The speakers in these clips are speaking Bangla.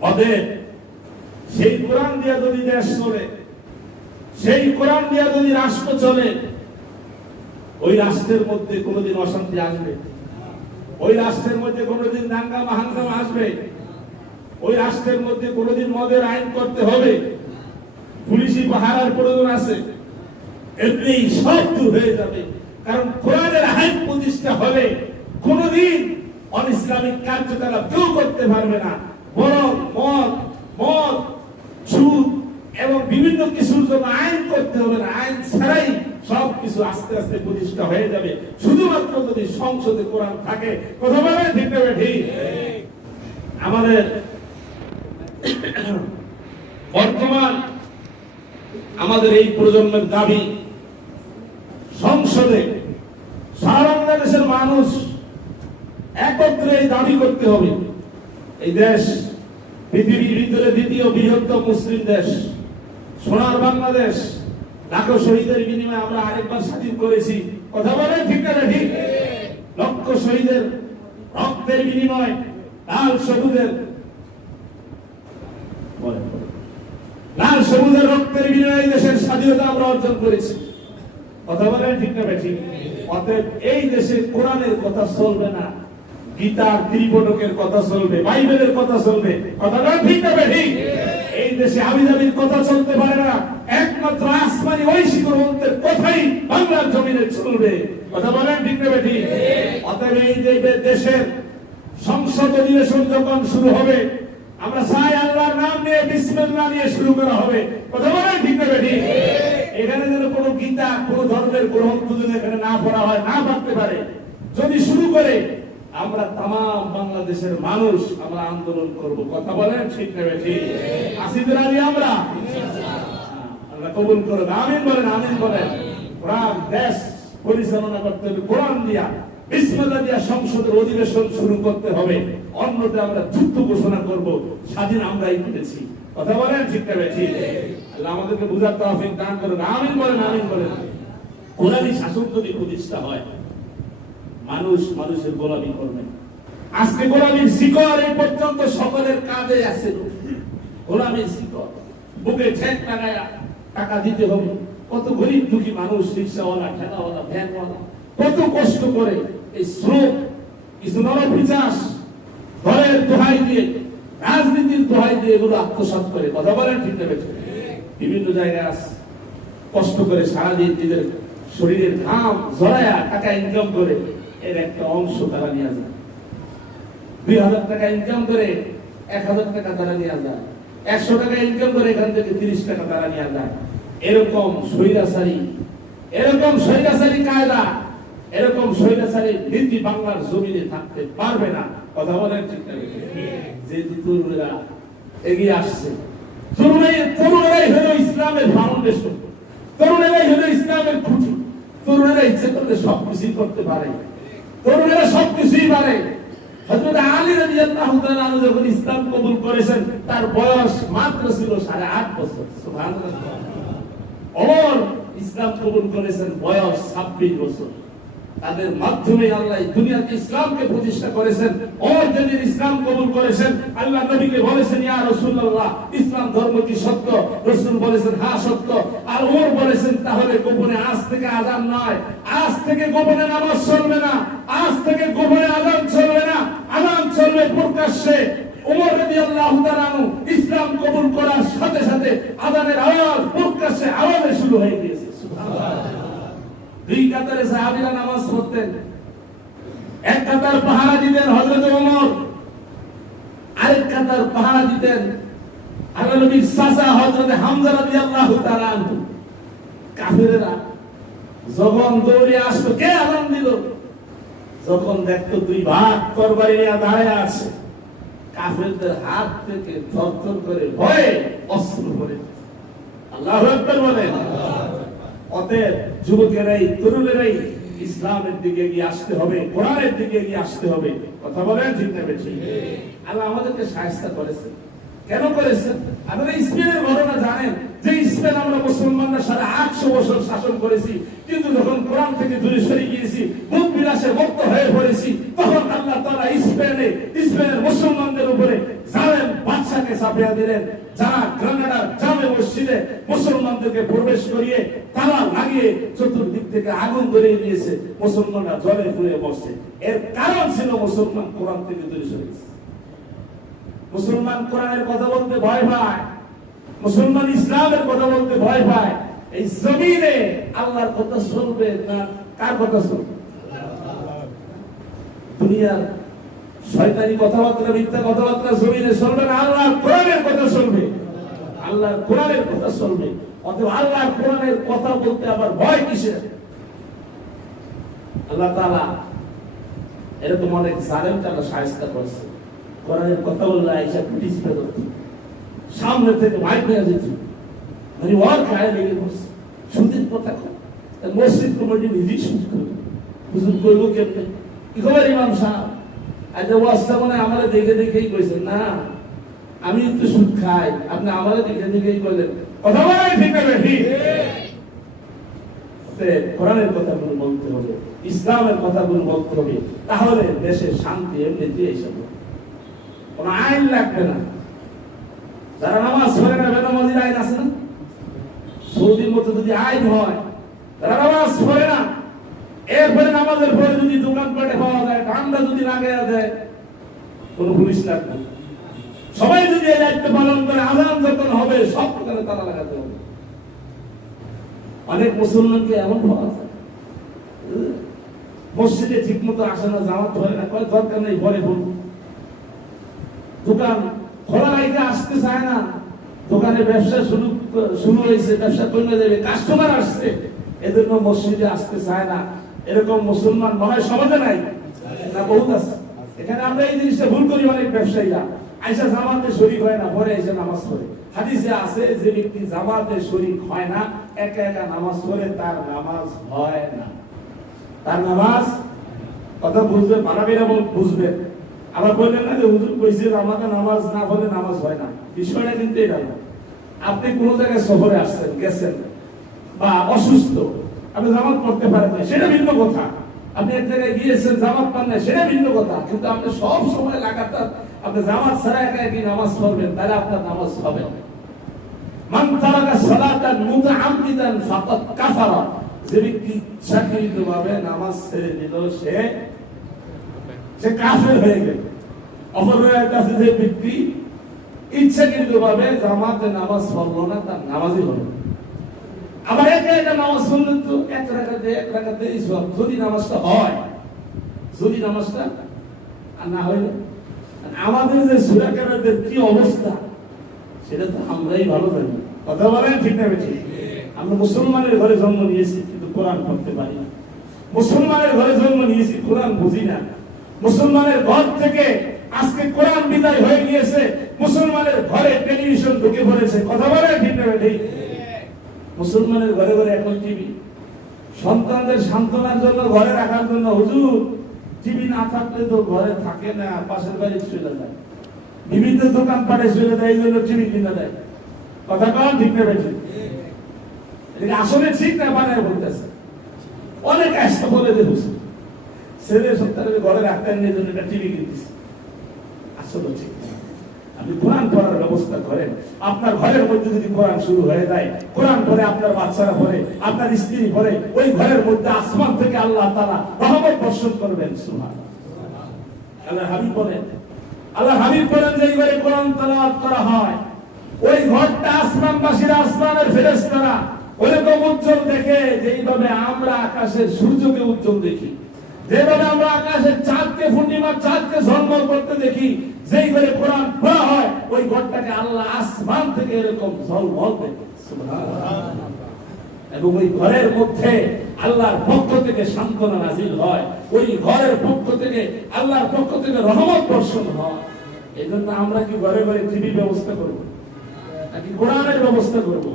অতএব সেই কোরআন দিয়ে যদি দেশ চলে, সেই কোরআন দিয়ে যদি রাষ্ট্র চলে, ওই রাষ্ট্রের মধ্যে কোনোদিন অশান্তি আসবে। ওই রাষ্ট্রের মধ্যে কোনোদিন আসবে। ওই রাষ্ট্রের মধ্যে কোনোদিন মদের আইন করতে হবে। পুলিশি পাহারার প্রয়োজন আছে। এমনি সব দূর হয়ে যাবে। কারণ কোরআনের আইন প্রতিষ্ঠা হলে কোনোদিন অন ইসলামিক কার্যকলাপ কেউ করতে পারবে না। বরং মদ মদ সুদ এবং বিভিন্ন কিছুর জন্য আইন করতে হবে আইন ছাড়াই সব কিছু আস্তে আস্তে প্রতিষ্ঠা হয়ে যাবে। শুধুমাত্র যদি সংসদে কোরআন থাকে, কথা বলে ঠিক না ঠিক আমাদের বর্তমান আমাদের এই প্রজন্মের দাবি, সংসদে সারা বাংলাদেশের মানুষ একত্রে দাবি করতে হবে। এই দেশ পৃথিবীর ভিতরে দ্বিতীয় বৃহত্তম মুসলিম দেশ। সোনার বাংলাদেশ। লাখো শহীদের বিনিময়ে আমরা আরেকবার স্বাধীন করেছি। কথা বলে ঠিক না ঠিক? লক্ষ শহীদের রক্তের বিনিময় লাল সবুজের। লাল সবুজের রক্তের বিনিময়ে দেশের স্বাধীনতা আমরা অর্জন করেছি। কথা বলেন ঠিক না ঠিক? অতএব এই দেশে কোরআনের কথা চলবে না। গীতার ত্রিপটকের কথা চলবে বাইবেলের কথা চলবে কথা বলেন ঠিক না ঠিক। এই দেশে আবিদাবির কথা চলতে পারে না। একমাত্র আসমানি ঐশী গ্রন্থের কথাই বাংলার জমিনে চলবে। কথা বলেন ঠিক না ঠিক। অতএব এই যে দেশের সংসদ অধিবেশন যখন শুরু হবে আমরা চাই আল্লাহর নাম নিয়ে বিসমিল্লাহ নিয়ে শুরু করা হবে। কথা বলেন ঠিক না ঠিক। এখানে যেন কোনো গীতা কোনো ধর্মের গ্রন্থ যেন এখানে না পড়া হয় না পড়তে পারে। যদি শুরু করে আমরা তাম বাংলাদেশের মানুষ আমরা আন্দোলন করব। কথা বলেন, ঠিক না ঠিক আলী আমরা? আল্লাহ কবুল করুন, আমিন বলেন আমিন বলেন। কোরআন, দেশ পরিচালনা করতে হবে, কোরআন দিয়া দিয়া সংসদের অধিবেশন শুরু করতে হবে। অন্যতে আমরা যুদ্ধ ঘোষণা করব, স্বাধীন আমরাই করেছি। কথা বলেন, ঠিক না ঠিক আল্লাহ আমাদেরকে বুঝার তৌফিক দান করুন, আমিন বলেন আমিন বলেন। কোরআনই শাসন যদি প্রতিষ্ঠা হয় মানুষ মানুষের গোলামি করবে। আজকে গোলামির শিকড় এই পর্যন্ত সকলের কাঁধে আছে। গোলামির শিকড়। বুকে ঠেক লাগায়া টাকা দিতে হবে। কত গরিব দুঃখী মানুষ, রিক্সাওয়ালা ঠেলাওয়ালা ভ্যানওয়ালা, কত কষ্ট করে এই শ্রম, কিছু নরপিচাস, ঘরের দোহাই দিয়ে, রাজনীতির দোহাই দিয়ে এগুলো আত্মসাৎ করে। কথা বলেন ঠিক নেবে বিভিন্ন জায়গায় কষ্ট করে সারাদিন নিজের শরীরের ঘাম জড়ায়া টাকা ইনকাম করে। এর একটা অংশ তারা নিয়ে যায়। দুই হাজার টাকা ইনকাম করে এক হাজার টাকা তারা নিয়ে যায়। একশো টাকা ইনকাম করে এখান থেকে তিরিশ টাকা তারা নিয়ে যায়। এরকম স্বৈরাচারী এরকম স্বৈরাচারী কায়দা, এরকম স্বৈরাচারী নীতি বাংলার জমিনে থাকতে পারবে না। কথা বলেন ঠিক যে তরুণেরা এগিয়ে আসছে। তরুণের, তরুণেরাই হলো ইসলামের ফাউন্ডেশন তরুণেরাই হলো ইসলামের খুঁটি। তরুণেরা ইচ্ছে করলে সব কিছুই করতে পারে। তরুণেরা সব কিছুই পারে। হজরত আলী তাআলা আনহু যখন ইসলাম কবুল করেছেন, তার বয়স মাত্র ছিল সাড়ে আট বছর। অমর ইসলাম কবুল করেছেন, বয়স ছাব্বিশ বছর। তাদের মাধ্যমে আল্লাহ দুনিয়াতে ইসলামকে প্রতিষ্ঠা করেছেন যেদিন ইসলাম কবুল করেছেন। আল্লাহ নবীকে বলেছেন, ইয়া রাসূলুল্লাহ, ইসলাম ধর্ম কি সত্য? রাসূল বলেছেন হ্যাঁ সত্য। আর ওমর বলেছেন, তাহলে গোপনে আজ থেকে আজান নয়। আজ থেকে গোপনে নামাজ চলবে না। আজ থেকে গোপনে আজান চলবে না। আজান চলবে প্রকাশ্যে। ইসলাম কবুল করার সাথে সাথে আজানের আওয়াজ প্রকাশ্যে আওয়াজে শুরু হয়ে গিয়েছে। দুই কাতারে সাহাবীরা নামাজ পড়তেন। এক কাতার পাহারা দিতেন হযরত ওমর, আরেক কাতার পাহারা দিতেন আল্লাহ নবীর তাআলা কাফেরেরা যখন দৌড়ে আসতো কে আজান দিল? যখন দেখতো দুই ভাগ তরবারি দাঁড়ায় আছে, কাফেরদের হাত থেকে করে ভয়ে অস্ত্র করে আল্লাহ বলেন। অতএব যুবকেরাই, তরুণেরাই ইসলামের দিকে এগিয়ে আসতে হবে, কোরআনের দিকে এগিয়ে আসতে হবে। কথা বলেন ঠিক না আল্লাহ আমাদেরকে সাহায্য কেন করেছেন? আপনারা স্পেনের ঘটনা জানেন যে স্পেন আমরা মুসলমানরা সাড়ে আটশো বছর শাসন করেছি, কিন্তু যখন কোরআন থেকে দূরে সরে গিয়েছি মুখ বিলাসে মুক্ত হয়ে পড়েছি, তখন আল্লাহ তারা স্পেনে, স্পেনের মুসলমানদের উপরে জালেম বাদশাকে চাপিয়ে দিলেন, যারা গ্রানাডার জামে মসজিদে মুসলমানদেরকে প্রবেশ করিয়ে তালা লাগিয়ে চতুর্দিক থেকে আগুন ধরিয়ে দিয়েছে, মুসলমানরা জলে ফুলে বসছে এর কারণ ছিল মুসলমান কোরআন থেকে দূরে সরে মুসলমান কোরআনের কথা বলতে ভয় পায়, মুসলমান ইসলামের কথা বলতে ভয় পায়। এই জমিনে আল্লাহর কথা চলবে না কার কথা চলবে দুনিয়ার শয়তানি কথাবার্তা, মিথ্যা কথাবার্তা জমিনে চলবে না, আল্লাহর কোরআনের কথা চলবে। আল্লাহর কোরআনের কথা চলবে। অতএব আল্লাহর কোরআনের কথা বলতে আবার ভয় কিসের? আল্লাহ তাআলা এরকম অনেক জালেম তারা সাহায্য করছে। কোরআনের কথা বললে আইসা পিটিয়ে করতে সামনে থেকে মাইক নিয়ে যেত মানে ওর গায়ে লেগে বসছে সুদের কথা মসজিদ কমিটি নিজেই সুদ করবে। হুজুর করব কেমনে? ইমাম সাহেব? ওয়াজটা মনে হয় দেখে দেখেই কইছেন না, আমি তো সুদ খাই। আপনি আমারে দেখে দেখেই কইলেন কথা বলাই ঠিক না ঠিক কোরআনের কথাগুলো বলতে হবে, ইসলামের কথাগুলো বলতে হবে, তাহলে দেশের শান্তি এমনিতে এসে যাবে। কোনো আইন লাগবে না। যারা নামাজ পড়ে না, বেনামাজির আইন আছে না? সৌদির মতো যদি আইন হয়, তারা নামাজ পড়ে না এরপরে নামাজের পরে যদি দোকান পেটে পাওয়া যায় ঠান্ডা যদি লাগাইয়া দেয়, কোনো পুলিশ লাগবে সবাই যদি এই দায়িত্ব পালন করে, আজান যখন হবে, সব প্রকারে তারা লাগাতে হবে। অনেক মুসলমানকে এমন পাওয়া যায়। মসজিদে ঠিক মতো আসে না, জামাত হয় না, কয় দরকার নেই, পরে বলব দোকান খোলা রাইতে আসতে চায় না। দোকানে ব্যবসা শুরু শুরু হয়েছে, ব্যবসা করলে দেবে কাস্টমার আসছে। এজন্য মসজিদে আসতে চায় না। এরকম মুসলমান মনে হয় সমাজে নাই? না, বহুত আছে। এখানে আমরা এই জিনিসটা ভুল করি অনেক ব্যবসায়ীরা। আইসা জামাতে শরীক হয় না, পরে এসে নামাজ পড়ে। হাদিসে আছে যে ব্যক্তি জামাতে শরীক হয় না, একা একা নামাজ পড়ে, তার নামাজ হয় না। তার নামাজ? কথা বুঝবে মানাবিরা বল, বুঝবে। আবার বললেন না যে হুজুর কইছে আমাকে নামাজ না হলে নামাজ হয় না। বিষয়টা কিন্তু এটা না আপনি কোন জায়গায় সফরে আসছেন, গেছেন, বা অসুস্থ আপনি জামাত পড়তে পারেন না, সেটা ভিন্ন কথা আপনি এক জায়গায় গিয়েছেন, জামাত পান না, সেটা ভিন্ন কথা কিন্তু আপনি সব সময় লাগাতার আপনি জামাত ছাড়া একা একই নামাজ পড়বেন, তাহলে আপনার নামাজ হবে। মান তারাকা সালাতান মুতাআম্মিদান ফাকাদ কাফারা যে ব্যক্তি ইচ্ছাকৃতভাবে নামাজ ছেড়ে দিল, সে সে কাফের হয়ে গেল অপর কাছে যে ব্যক্তি ইচ্ছাকৃতভাবে জামাতে নামাজ পড়ল না, তার নামাজই হলো না। আবার একা একা নামাজ পড়লে তো এক রাখাতে এক রাখাতে সব যদি নামাজটা হয় যদি নামাজটা আর না হইলে আমাদের যে সুরাকারদের কি অবস্থা সেটা তো আমরাই ভালো জানি। কথা বলেন ঠিক না ঠিক আমরা মুসলমানের ঘরে জন্ম নিয়েছি কিন্তু কোরআন পড়তে পারি না। মুসলমানের ঘরে জন্ম নিয়েছি কোরআন বুঝি না। মুসলমানের ঘর থেকে আজকে কোরআন বিদায় হয়ে গিয়েছে মুসলমানের ঘরে টেলিভিশন ঢুকে পড়েছে। কথা বলেন ঠিক না ঠিক মুসলমানের ঘরে ঘরে এখন টিভি। সন্তানদের সান্ত্বনার জন্য ঘরে রাখার জন্য হুজুর, টিভি না থাকলে তো ঘরে থাকে না, পাশের বাড়ি চলে যায়। বিভিন্ন দোকান পাটে চলে দেয় এই জন্য টিভি কিনে দেয়। কথা কম ঠিক না আসলে ঠিক না, বানায় বলতেছে। অনেক আসতে বলে দেখছি ছেলে সন্তানের ঘরে রাখতে এই জন্য টিভি কিনতেছে। আসলে ঠিক। আপনি কোরআন পড়ার ব্যবস্থা করেন। আপনার ঘরের মধ্যে যদি কোরআন শুরু হয়ে যায়, কোরআন পড়ে আপনার বাচ্চারা পড়ে, আপনার স্ত্রী পড়ে, ওই ঘরের মধ্যে আসমান থেকে আল্লাহ তারা রহমত বর্ষণ করবেন সুহান আল্লাহ হাবিব বলেন, আল্লাহ হাবিব বলেন যে কোরআন তেলাওয়াত করা হয়। ওই ঘরটা আসমানের ওরকম উজ্জ্বল দেখে, যেইভাবে আমরা আকাশের সূর্যকে উজ্জ্বল দেখি, যেভাবে আমরা আকাশের চাঁদকে পূর্ণিমার চাঁদকে ঝলমল করতে দেখি যেই ঘরে কোরআন পড়া হয় ওই ঘরটাকে আল্লাহ আসমান থেকে এরকম ঝলমল দেখে। এবং ওই ঘরের মধ্যে আল্লাহর পক্ষ থেকে সান্ত্বনা নাজিল হয়। ওই ঘরের পক্ষ থেকে আল্লাহর পক্ষ থেকে রহমত বর্ষণ হয়। এই জন্য আমরা কি ঘরে ঘরে টিভি ব্যবস্থা করব? নাকি কোরআনের ব্যবস্থা করব?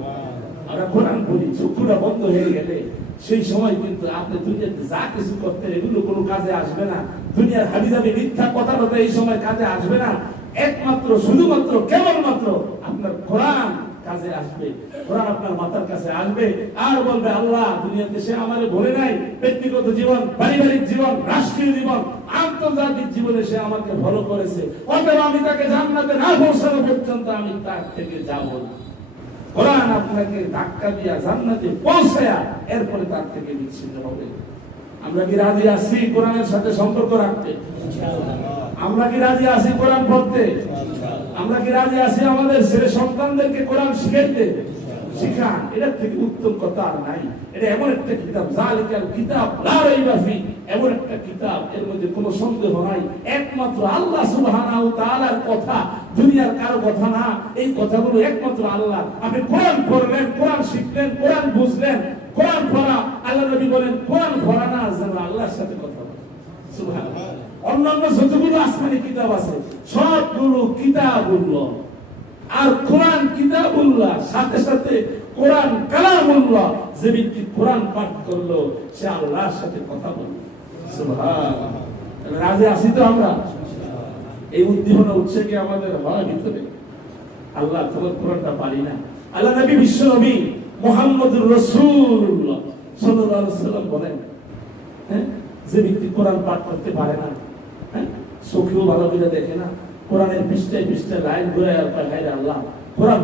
আমরা কোরআন পড়ি চক্ষুটা বন্ধ হয়ে গেলে সেই সময় কিন্তু আপনি দুনিয়াতে যা কিছু করতে এগুলো কোনো কাজে আসবে না। দুনিয়ার হাবিজাবি মিথ্যা কথা কথা এই সময় কাজে আসবে না। একমাত্র, শুধুমাত্র, কেবলমাত্র আপনার কোরআন কাজে আসবে। কোরআন আপনার মাথার কাছে আসবে। আর বলবে, আল্লাহ, দুনিয়াতে সে আমারে বলে নাই। ব্যক্তিগত জীবন, পারিবারিক জীবন, রাষ্ট্রীয় জীবন, আন্তর্জাতিক জীবনে সে আমাকে ভালো করেছে। অতএব আমি তাকে জান্নাতে না পৌঁছানো পর্যন্ত আমি তার থেকে যাব না। কোরআন আপনাকে ধাক্কা দিয়া জান্নাতে পৌঁছায়া এরপরে তার থেকে বিচ্ছিন্ন হবে। আমরা কি রাজি আছি কোরআনের সাথে সম্পর্ক রাখতে? আমরা কি রাজি আছি কোরআন পড়তে? আমরা কি রাজি আছি আমাদের ছেলে সন্তানদেরকে কোরআন শিখাইতে? শিখান, এটার থেকে উত্তম কথা আর নাই। এটা এমন একটা কিতাব জালিকাল কিতাব, লা রাইবা এমন একটা কিতাব, এর মধ্যে কোনো সন্দেহ নাই। একমাত্র আল্লাহ সুবহানাহু তাআলার কথা, দুনিয়ার কারও কথা না। এই কথাগুলো একমাত্র আল্লাহ। আপনি কোরআন পড়লেন, কোরআন শিখলেন, কোরআন বুঝলেন, কোরআন পড়া। আল্লাহ নবী বলেন, কোরআন পড়া না যেন আল্লাহর সাথে কথা বলে। সুবহানাল্লাহ। অন্যান্য যতগুলো আসমানি কিতাব আছে, সবগুলো কিতাবুল্লাহ। আর কোরআন কিতাবুল্লাহ, সাথে সাথে কোরআন কালামুল্লাহ, যে ব্যক্তি কোরআন পাঠ করল, সে আল্লাহর সাথে কথা বলল। রাজি আছি তো আমরা? এই উদ্দীপনা উঠছে কি আমাদের হয় ভিতরে। আল্লাহ তোমার কোরআনটা পারি না। আল্লাহ নবী বিশ্ব নবী মোহাম্মদুর রসুল্লাহ সাল্লাম বলেন হ্যাঁ যে ব্যক্তি কোরআন পাঠ করতে পারে না চোখেও ভালো করে দেখে না। কোরআনের পৃষ্ঠে পৃষ্ঠে লাইন ঘুরে আর পায় আল্লাহ কোরআন